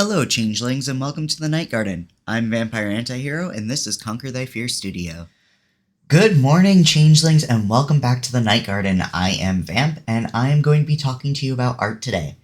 Hello, changelings, and welcome to the Night Garden. I'm VampireAntihero, and this is Conquer Thy Fear Studio. Good morning, changelings, and welcome back to the Night Garden. I am Vamp, and I am going to be talking to you about art today.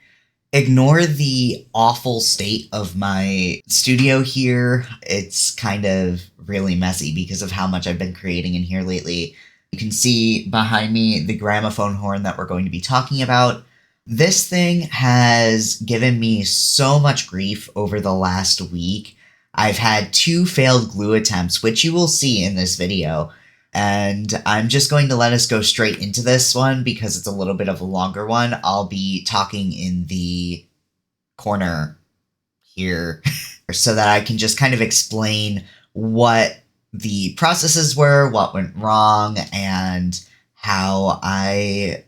Ignore the awful state of my studio here. It's kind of really messy because of how much I've been creating in here lately. You can see behind me the gramophone horn that we're going to be talking about. This thing has given me so much grief over the last week. I've had 2 failed glue attempts, which you will see in this video. And I'm just going to let us go straight into this one because it's a little bit of a longer one. I'll be talking in the corner here so that I can just kind of explain what the processes were, what went wrong, and how I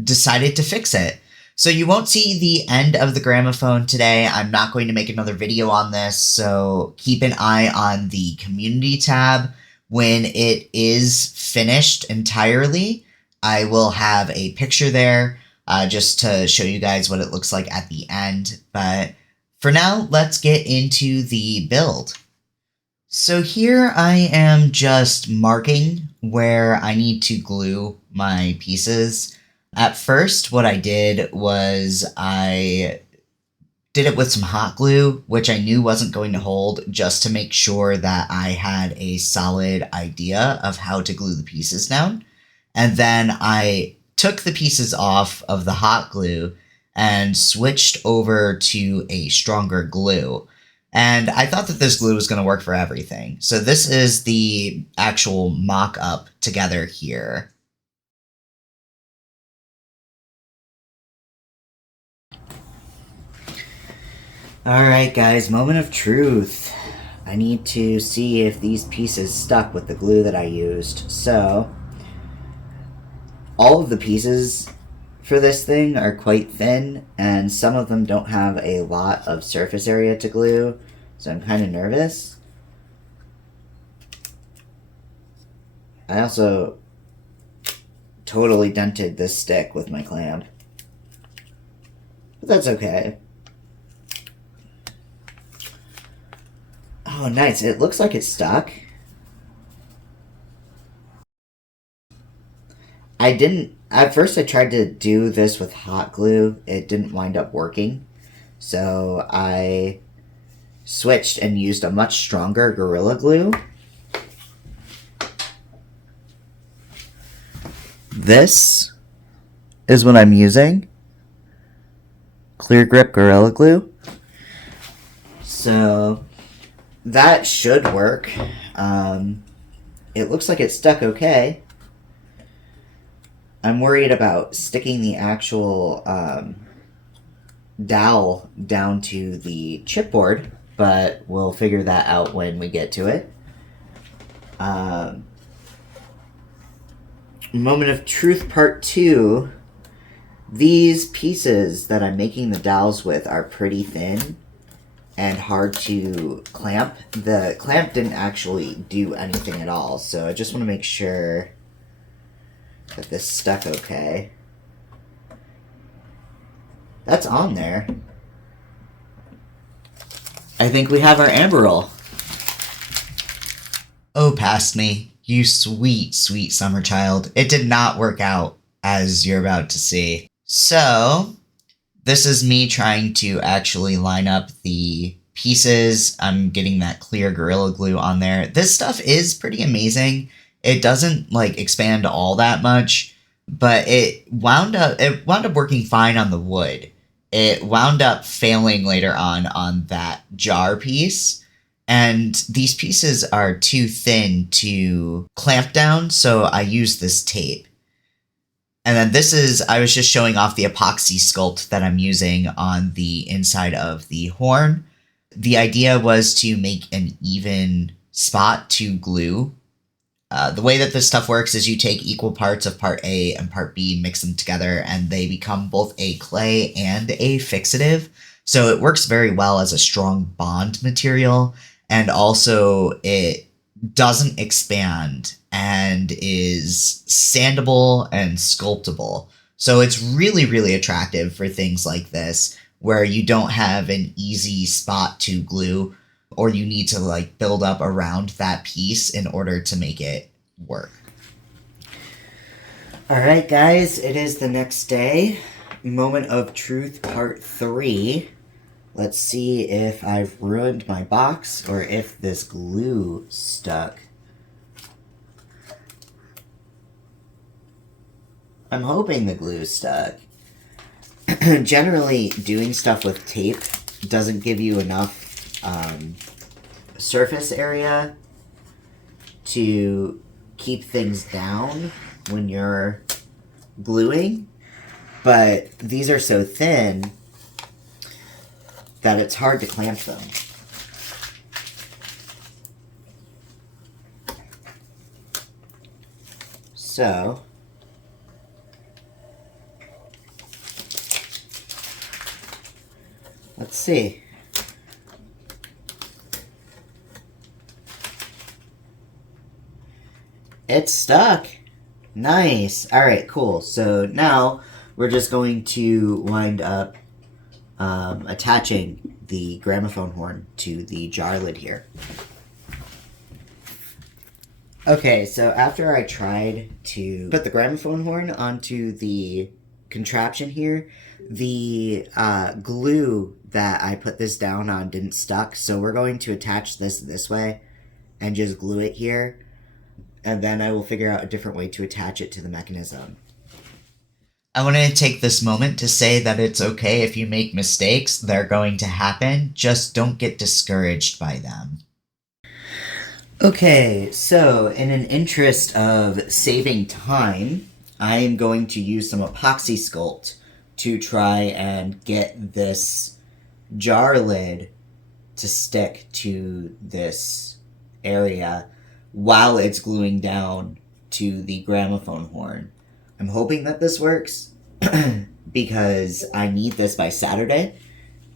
decided to fix it. So you won't see the end of the gramophone today. I'm not going to make another video on this, so keep an eye on the community tab. When it is finished entirely, I will have a picture there just to show you guys what it looks like at the end. But for now, let's get into the build. So here I am just marking where I need to glue my pieces. At first, what I did was I did it with some hot glue, which I knew wasn't going to hold, just to make sure that I had a solid idea of how to glue the pieces down. And then I took the pieces off of the hot glue and switched over to a stronger glue. And I thought that this glue was going to work for everything. So this is the actual mock-up together here. Alright guys, moment of truth. I need to see if these pieces stuck with the glue that I used. So, all of the pieces for this thing are quite thin, and some of them don't have a lot of surface area to glue, so I'm kind of nervous. I also totally dented this stick with my clamp, but that's okay. Oh, nice. It looks like it's stuck. At first I tried to do this with hot glue. It didn't wind up working. So I switched and used a much stronger Gorilla Glue. This is what I'm using. Clear Grip Gorilla Glue. So that should work. It looks like it's stuck okay. I'm worried about sticking the actual dowel down to the chipboard, but we'll figure that out when we get to it. Moment of truth part 2. These pieces that I'm making the dowels with are pretty thin and hard to clamp. The clamp didn't actually do anything at all, so I just want to make sure that this stuck okay. That's on there. I think we have our amber roll. Oh, past me, you sweet, sweet summer child. It did not work out, as you're about to see. So this is me trying to actually line up the pieces. I'm getting that clear Gorilla Glue on there. This stuff is pretty amazing. It doesn't like expand all that much, but it wound up working fine on the wood. It wound up failing later on that jar piece. And these pieces are too thin to clamp down, so I used this tape. And then this is, I was just showing off the epoxy sculpt that I'm using on the inside of the horn. The idea was to make an even spot to glue. The way that this stuff works is you take equal parts of part A and part B, mix them together, and they become both a clay and a fixative. So it works very well as a strong bond material, and also it doesn't expand and is sandable and sculptable. So it's really, really attractive for things like this, where you don't have an easy spot to glue, or you need to like build up around that piece in order to make it work. Alright guys, it is the next day. Moment of Truth Part 3. Let's see if I've ruined my box or if this glue stuck. I'm hoping the glue stuck. Generally, doing stuff with tape doesn't give you enough surface area to keep things down when you're gluing, but these are so thin that it's hard to clamp them. So let's see. It's stuck. Nice. Alright, cool. So now we're just going to wind up attaching the gramophone horn to the jar lid here. Okay, so after I tried to put the gramophone horn onto the contraption here, the glue that I put this down on didn't stuck, so we're going to attach this way and just glue it here, and then I will figure out a different way to attach it to the mechanism. I want to take this moment to say that it's okay if you make mistakes. They're going to happen. Just don't get discouraged by them. Okay, so in an interest of saving time, I am going to use some epoxy sculpt to try and get this jar lid to stick to this area while it's gluing down to the gramophone horn. I'm hoping that this works because I need this by Saturday,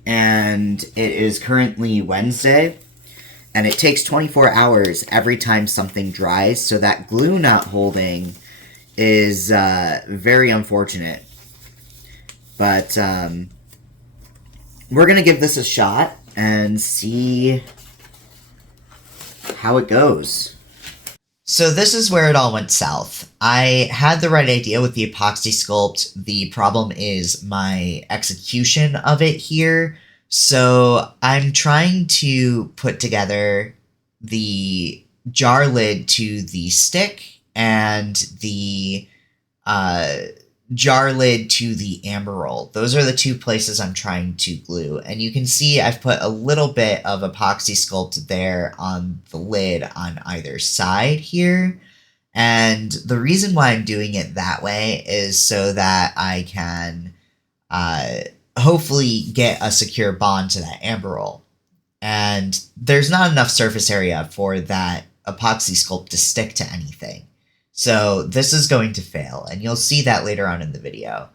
and it is currently Wednesday, and it takes 24 hours every time something dries, so that glue not holding is very unfortunate. But we're going to give this a shot and see how it goes. So this is where it all went south. I had the right idea with the epoxy sculpt. The problem is my execution of it here. So I'm trying to put together the jar lid to the stick and the jar lid to the amber roll. Those are the two places I'm trying to glue. And you can see I've put a little bit of epoxy sculpt there on the lid on either side here. And the reason why I'm doing it that way is so that I can hopefully get a secure bond to that amber roll. And there's not enough surface area for that epoxy sculpt to stick to anything. So this is going to fail, and you'll see that later on in the video.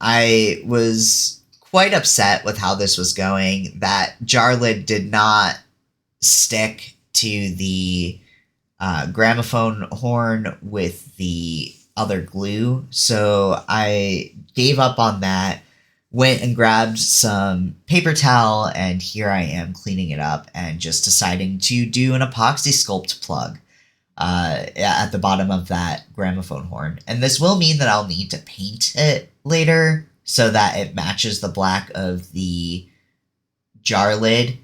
I was quite upset with how this was going. That jar lid did not stick to the gramophone horn with the other glue, so I gave up on that, went and grabbed some paper towel, and here I am cleaning it up and just deciding to do an epoxy sculpt plug at the bottom of that gramophone horn. And this will mean that I'll need to paint it later so that it matches the black of the jar lid,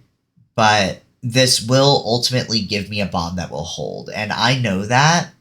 but this will ultimately give me a bond that will hold. And I know that.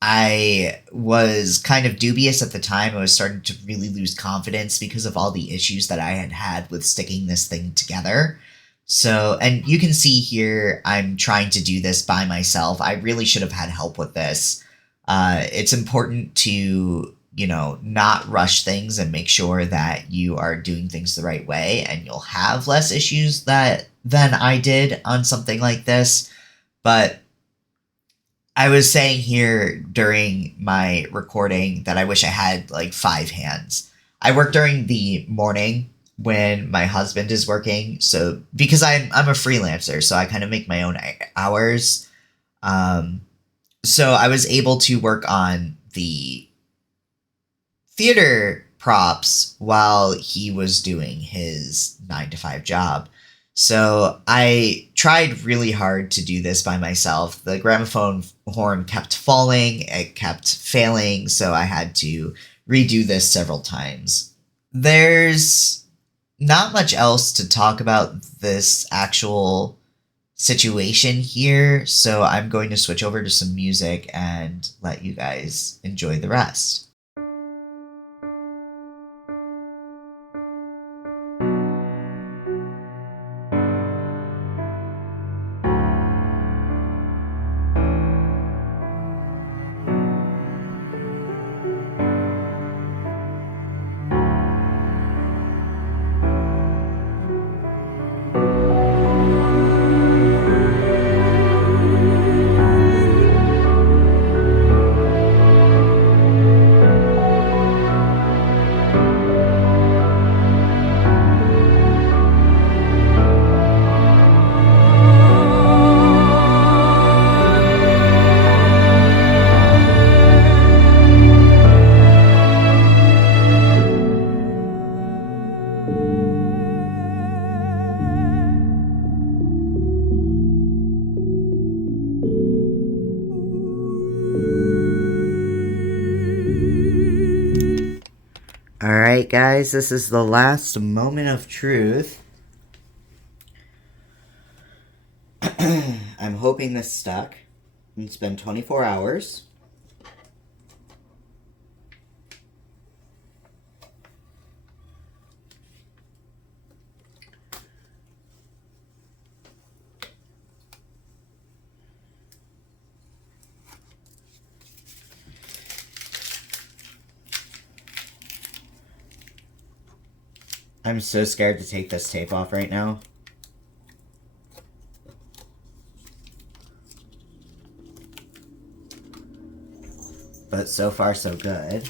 I was kind of dubious at the time. I was starting to really lose confidence because of all the issues that I had had with sticking this thing together. So, and you can see here, I'm trying to do this by myself. I really should have had help with this. It's important to, you know, not rush things and make sure that you are doing things the right way, and you'll have less issues than I did on something like this. But I was saying here during my recording that I wish I had like 5 hands. I work during the morning when my husband is working, so because I'm a freelancer, so I kind of make my own hours. So I was able to work on the theater props while he was doing his 9-to-5 job. So I tried really hard to do this by myself. The gramophone horn kept falling, it kept failing, so I had to redo this several times. There's not much else to talk about this actual situation here, so I'm going to switch over to some music and let you guys enjoy the rest. Alright guys, this is the last moment of truth. I'm hoping this stuck. It's been 24 hours. I'm so scared to take this tape off right now. But so far so good.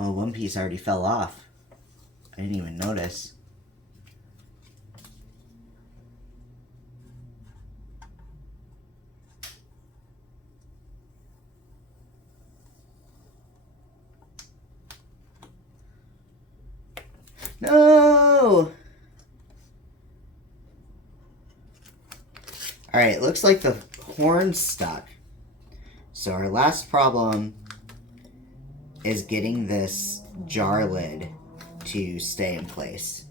Oh, one piece already fell off. I didn't even notice. No! Alright, looks like the horn's stuck. So our last problem is getting this jar lid to stay in place.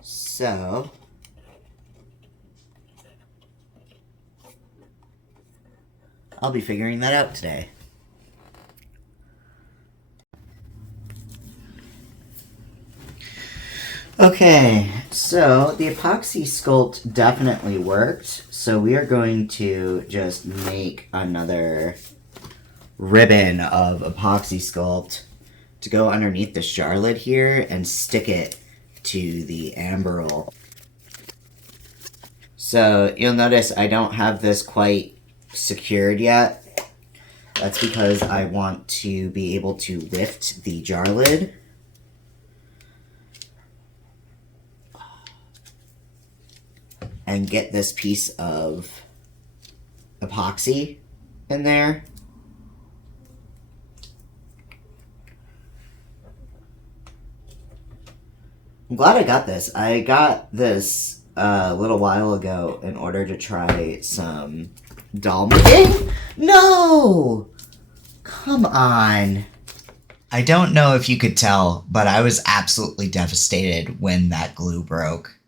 So I'll be figuring that out today. Okay, so the epoxy sculpt definitely worked, so we are going to just make another ribbon of epoxy sculpt to go underneath this jar lid here and stick it to the amber roll. So you'll notice I don't have this quite secured yet. That's because I want to be able to lift the jar lid. And get this piece of epoxy in there. I'm glad I got this. I got this a little while ago in order to try some doll making. No! Come on. I don't know if you could tell, but I was absolutely devastated when that glue broke.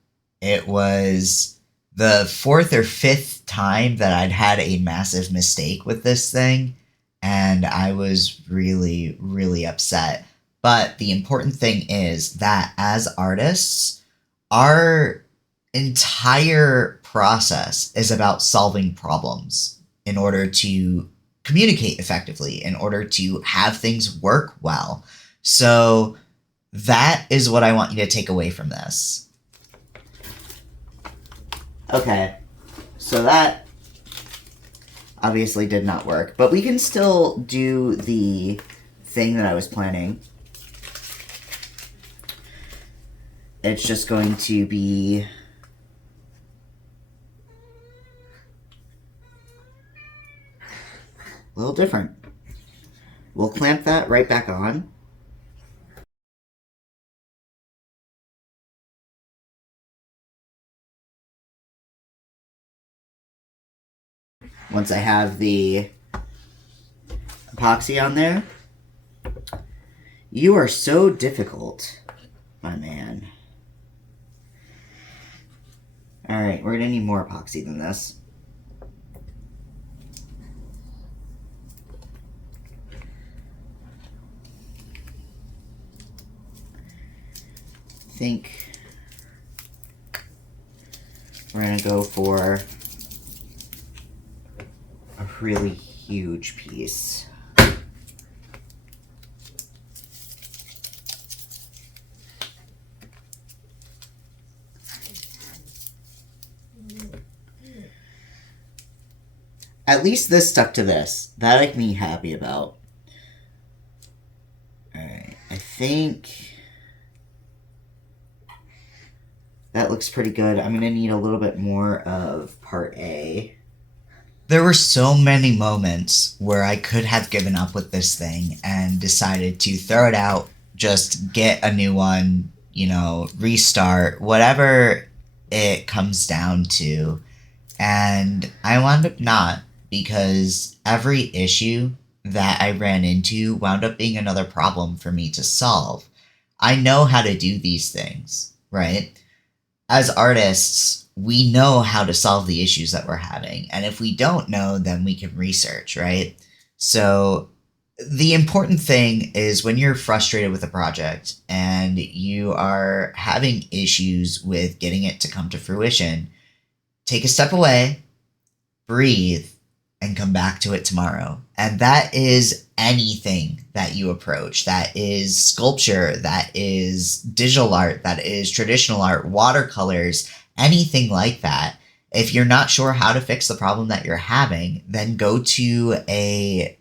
It was the 4th or 5th time that I'd had a massive mistake with this thing, and I was really, really upset. But the important thing is that as artists, our entire process is about solving problems in order to communicate effectively, in order to have things work well. So That is what I want you to take away from this. Okay, so that obviously did not work, but we can still do the thing that I was planning. It's just going to be a little different. We'll clamp that right back on. Once I have the epoxy on there. You are so difficult, my man. Alright, we're gonna need more epoxy than this. I think we're gonna go for a really huge piece. At least this stuck to this. That I can be happy about. Alright, I think that looks pretty good. I'm gonna need a little bit more of part A. There were so many moments where I could have given up with this thing and decided to throw it out, just get a new one, you know, restart, whatever it comes down to. And I wound up not, because every issue that I ran into wound up being another problem for me to solve. I know how to do these things, right? As artists, we know how to solve the issues that we're having. And if we don't know, then we can research, right? So the important thing is when you're frustrated with a project and you are having issues with getting it to come to fruition, take a step away, breathe, and come back to it tomorrow. And that is anything that you approach. That is sculpture, that is digital art, that is traditional art, watercolors, anything like that. If you're not sure how to fix the problem that you're having, then go to a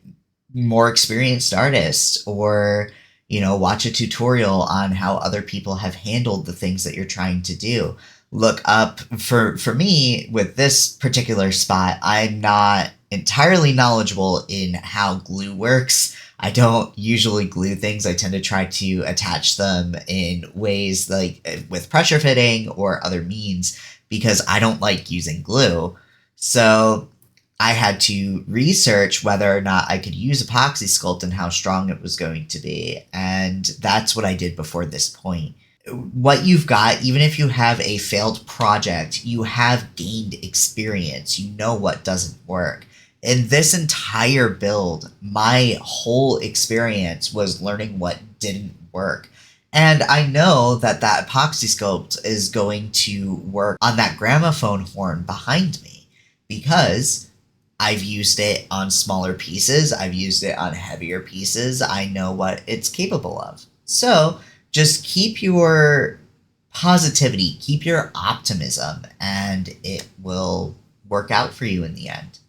more experienced artist, or, you know, watch a tutorial on how other people have handled the things that you're trying to do. Look up, for me, with this particular spot, I'm not entirely knowledgeable in how glue works. I don't usually glue things. I tend to try to attach them in ways like with pressure fitting or other means, because I don't like using glue. So I had to research whether or not I could use epoxy sculpt and how strong it was going to be. And that's what I did before this point. What you've got, even if you have a failed project, you have gained experience. You know what doesn't work. In this entire build, my whole experience was learning what didn't work. And I know that that epoxy sculpt is going to work on that gramophone horn behind me, because I've used it on smaller pieces. I've used it on heavier pieces. I know what it's capable of. So just keep your positivity, keep your optimism, and it will work out for you in the end.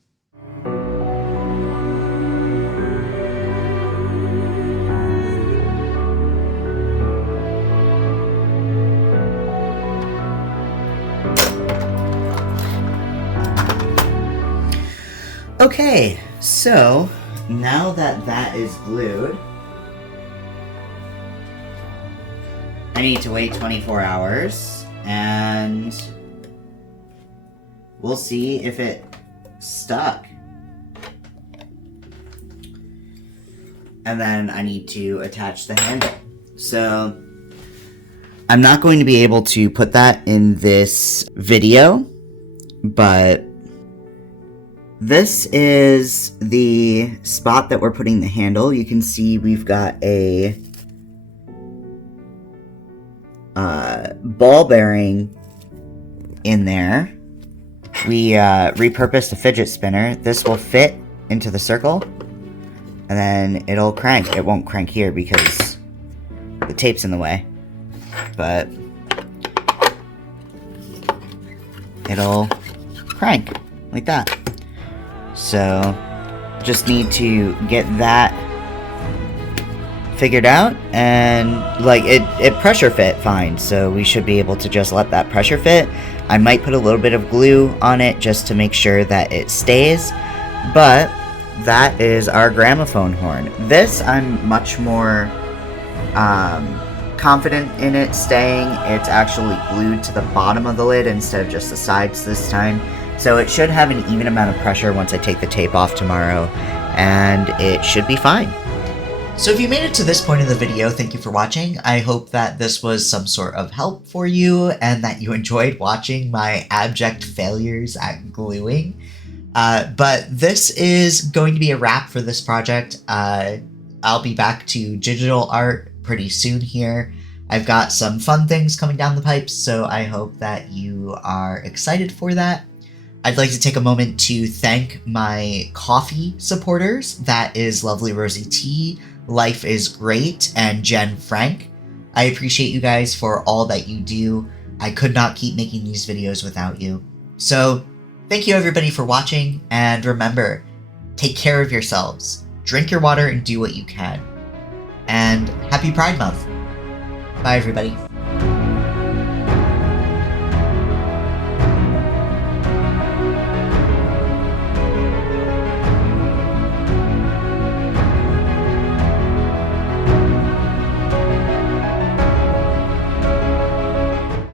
Okay, so now that that is glued, I need to wait 24 hours, and we'll see if it stuck. And then I need to attach the handle. So I'm not going to be able to put that in this video, but this is the spot that we're putting the handle. You can see we've got a ball bearing in there. We repurposed a fidget spinner. This will fit into the circle, and then it'll crank. It won't crank here because the the tape's in the way, but it'll crank like that. So just need to get that figured out, and like it pressure fit fine, so we should be able to just let that pressure fit. I might put a little bit of glue on it just to make sure that it stays, but that is our gramophone horn. This I'm much more confident in it staying. It's actually glued to the bottom of the lid instead of just the sides this time, so it should have an even amount of pressure once I take the tape off tomorrow, and it should be fine. So if you made it to this point in the video, thank you for watching. I hope that this was some sort of help for you and that you enjoyed watching my abject failures at gluing. But this is going to be a wrap for this project. I'll be back to digital art pretty soon here. I've got some fun things coming down the pipes, so I hope that you are excited for that. I'd like to take a moment to thank my coffee supporters. That is Lovely Rosie T, Life is Great, and Jen Frank. I appreciate you guys for all that you do. I could not keep making these videos without you. So thank you everybody for watching, and remember, take care of yourselves, drink your water, and do what you can. And happy Pride Month. Bye everybody.